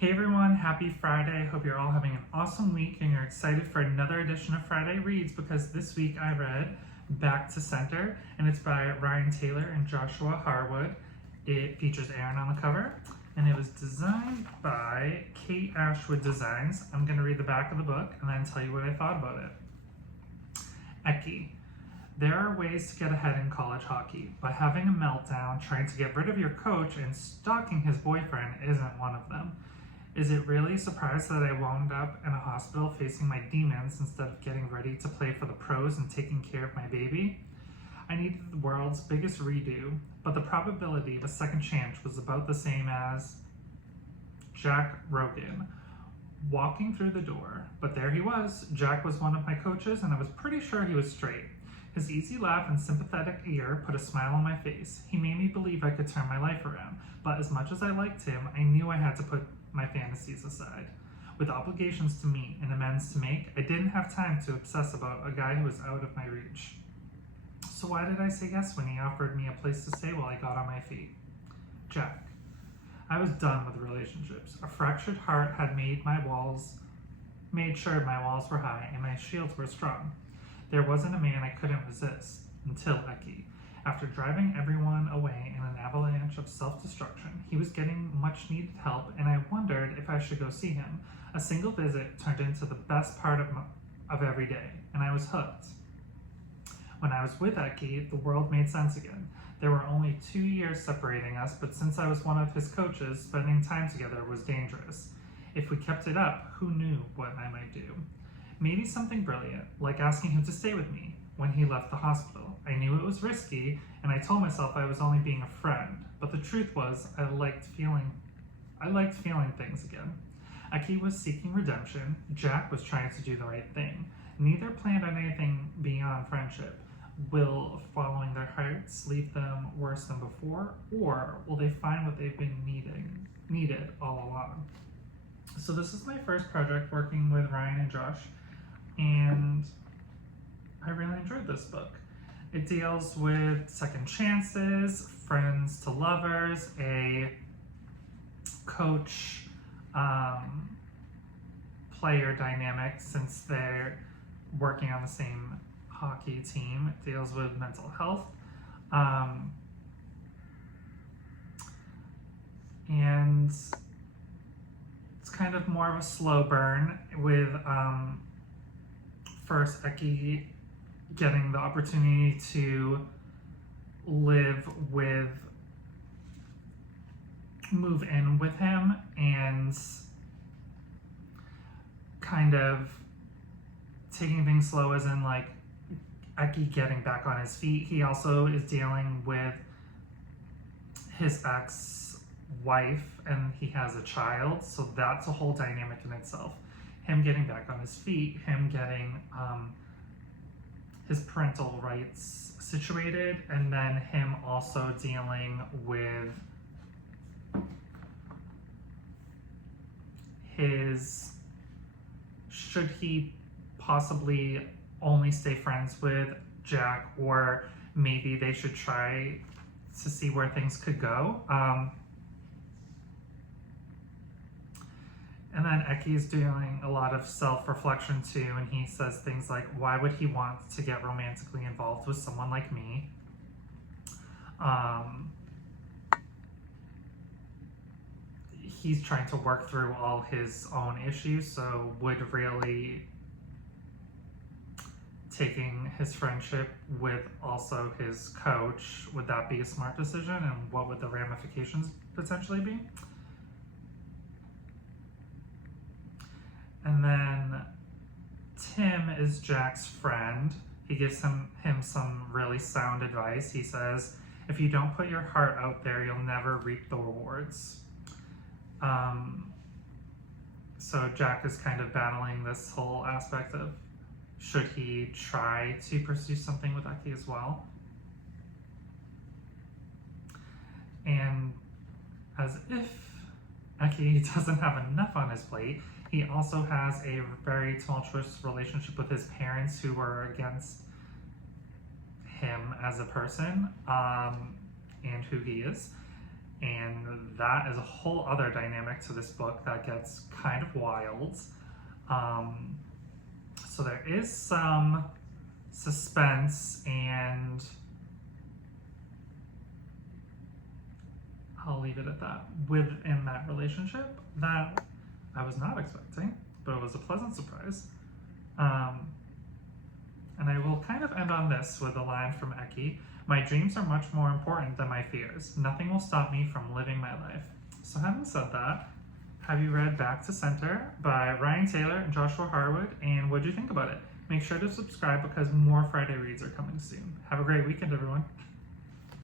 Hey everyone, happy Friday. Hope you're all having an awesome week and you're excited for another edition of Friday Reads, because this week I read Back to Center, and it's by Ryan Taylor and Joshua Harwood. It features Aaron on the cover, and it was designed by Cate Ashwood Designs. I'm going to read the back of the book and then tell you what I thought about it. Eckie. There are ways to get ahead in college hockey, but having a meltdown, trying to get rid of your coach, and stalking his boyfriend isn't one of them. Is it really a surprise that I wound up in a hospital facing my demons instead of getting ready to play for the pros and taking care of my baby? I needed the world's biggest redo, but the probability of a second chance was about the same as Jack Rogan walking through the door. But there he was. Jack was one of my coaches, and I was pretty sure he was straight. His easy laugh and sympathetic ear put a smile on my face. He made me believe I could turn my life around, but as much as I liked him, I knew I had to put my fantasies aside. With obligations to meet and amends to make, I didn't have time to obsess about a guy who was out of my reach. So why did I say yes when he offered me a place to stay while I got on my feet? Jack. I was done with relationships. A fractured heart had made sure my walls were high and my shields were strong. There wasn't a man I couldn't resist, until Eckie. After driving everyone away in an avalanche of self-destruction, he was getting much needed help, and I wondered if I should go see him. A single visit turned into the best part of every day, and I was hooked. When I was with Eckie, the world made sense again. There were only 2 years separating us, but since I was one of his coaches, spending time together was dangerous. If we kept it up, who knew what I might do? Maybe something brilliant, like asking him to stay with me when he left the hospital. I knew it was risky, and I told myself I was only being a friend, but the truth was I liked feeling things again. Eckie was seeking redemption. Jack was trying to do the right thing. Neither planned on anything beyond friendship. Will following their hearts leave them worse than before, or will they find what they've been needed all along? So this is my first project working with Ryan and Josh, and I really enjoyed this book. It deals with second chances, friends to lovers, a coach player dynamic since they're working on the same hockey team. It deals with mental health. And it's kind of more of a slow burn with first Eckie getting the opportunity to move in with him, and kind of taking things slow as in like Eckie getting back on his feet. He also is dealing with his ex-wife, and he has a child, so that's a whole dynamic in itself. Him getting back on his feet, him getting his parental rights situated, and then him also dealing with should he possibly only stay friends with Jack, or maybe they should try to see where things could go. And then Eckie is doing a lot of self-reflection too, and he says things like, why would he want to get romantically involved with someone like me? He's trying to work through all his own issues, so would really taking his friendship with also his coach, would that be a smart decision, and what would the ramifications potentially be? And then Tim is Jack's friend. He gives him some really sound advice. He says, if you don't put your heart out there, you'll never reap the rewards. So Jack is kind of battling this whole aspect of, should he try to pursue something with Eckie as well? And as if Eckie doesn't have enough on his plate, he also has a very tumultuous relationship with his parents, who are against him as a person and who he is. And that is a whole other dynamic to this book that gets kind of wild. So there is some suspense, and I'll leave it at that, within that relationship that I was not expecting, but it was a pleasant surprise. And I will kind of end on this with a line from Eckie. My dreams are much more important than my fears. Nothing will stop me from living my life. So having said that, have you read Back to Center by Ryan Taylor and Joshua Harwood? And what do you think about it? Make sure to subscribe because more Friday reads are coming soon. Have a great weekend, everyone.